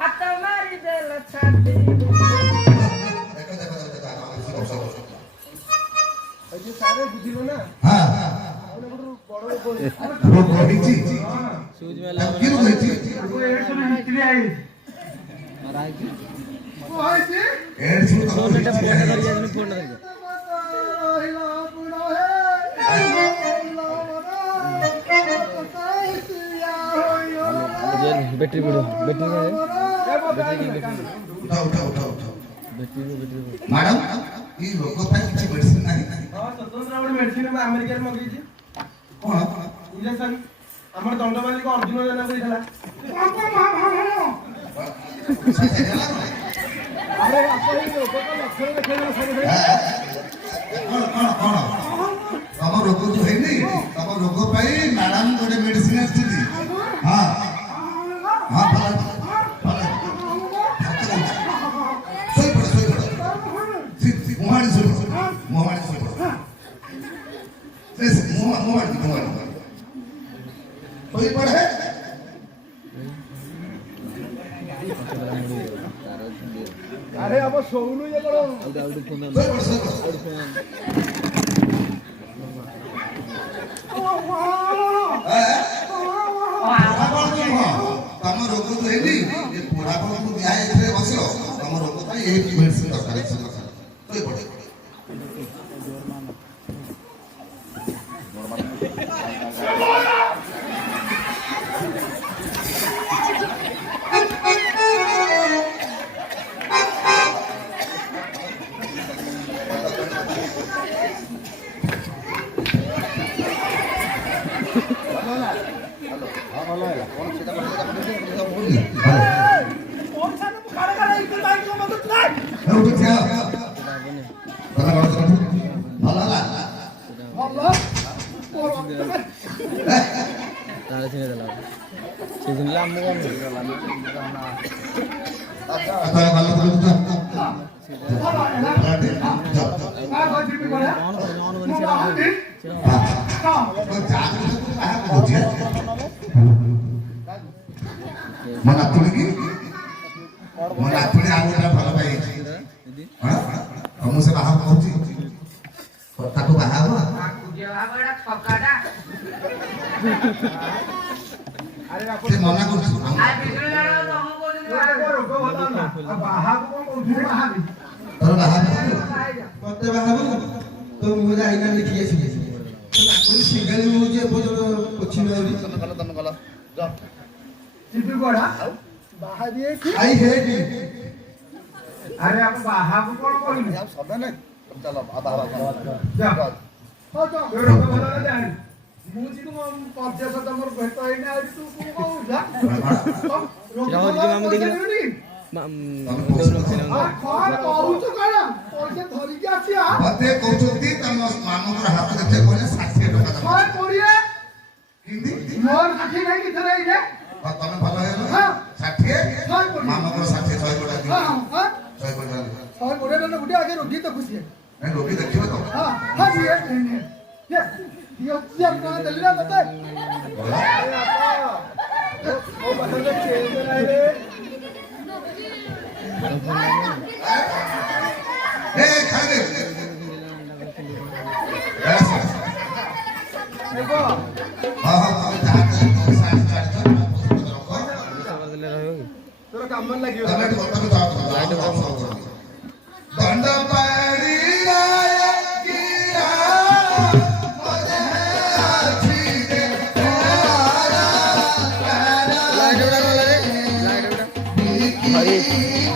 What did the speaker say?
हाथ मारी देल छाती अजी सारे बुझिलो ना हां बड़ो बोल रोग होईची सूज में लगा किरो होईची वो एड्स में हिस्ट्री आई और आई की वो आई थी एड्स में तो फोन करके फोन करके बैटरी पड़ो बैटरी में उठा बैटरी मैडम ई रोग ପାଇଁ କିଛି मेडिसिन नाही हां स्वतंत्र ଗୋଟେ मेडिसिन में अमेरिका में मगेची कोन इंजेक्शन हमर दंडवाली को अर्जुन जना कइला अरे अपन ही रोग का लक्षण देखेला सब कोन तम रोग जो है नहीं तम रोग ପାଇଁ मैडम ଗୋଟେ मेडिसिन ଆସିଛି हां हां कोई पढ़े अरे अब सोनू ये करो फोन तम रोग जो है नहीं ये पूरा को दिया है इथे बसलो तम रोग ପାଇଁ ये मेडिसिन दरकार है कोई पढ़े तारे से चला सीजन ला हम मन आतुली आगोटा भल पाई हां हम से बाहा कहूची ताको बाहा हो जेवाबड़ा छकाटा अरे आप से मना करछु आ बिगड़ जानो तो हम को रोग होला ना बाहा को कोन बाहा भी तोर बाहा कते बाहा तो मुझे आईना लिखी है सीधे तो कोई सिंगल मुझे बोलो कुछ नहीं तन कल जा सिद्धू कोड़ा बाहा दिए की आई हेट अरे आप बाहा को कोन कोन आप सब ना चलो आधा जा हो तो रोग होला ना जानी मुझे तो पॉडकास्ट तो हमर भेट है ना तू को जा राहुल जी मामा देख कौन कहूछु कण पैसे धरि के आसिया मते कहउछती तम मामकर हाथ देते कोने 60 टका दम हां कोरिए हिंदी मोर 60 नहीं किथे रही रे तमे भलो है हां 60 मामकर 60 100 कोटा दी हां हां 100 कोटा 100 कोटा ना गुडी आगे रोगी तो खुशी है मैं रोगी देखिबे तो हां हां ये ये अपना दल्ला बता ओ बदल के चेंज रे ए खाने देखो हां हां जहां तक 60 तोरा काम मन लागियो तमे तो लाइट दंड पाड़ी राय की लाइट उड़ा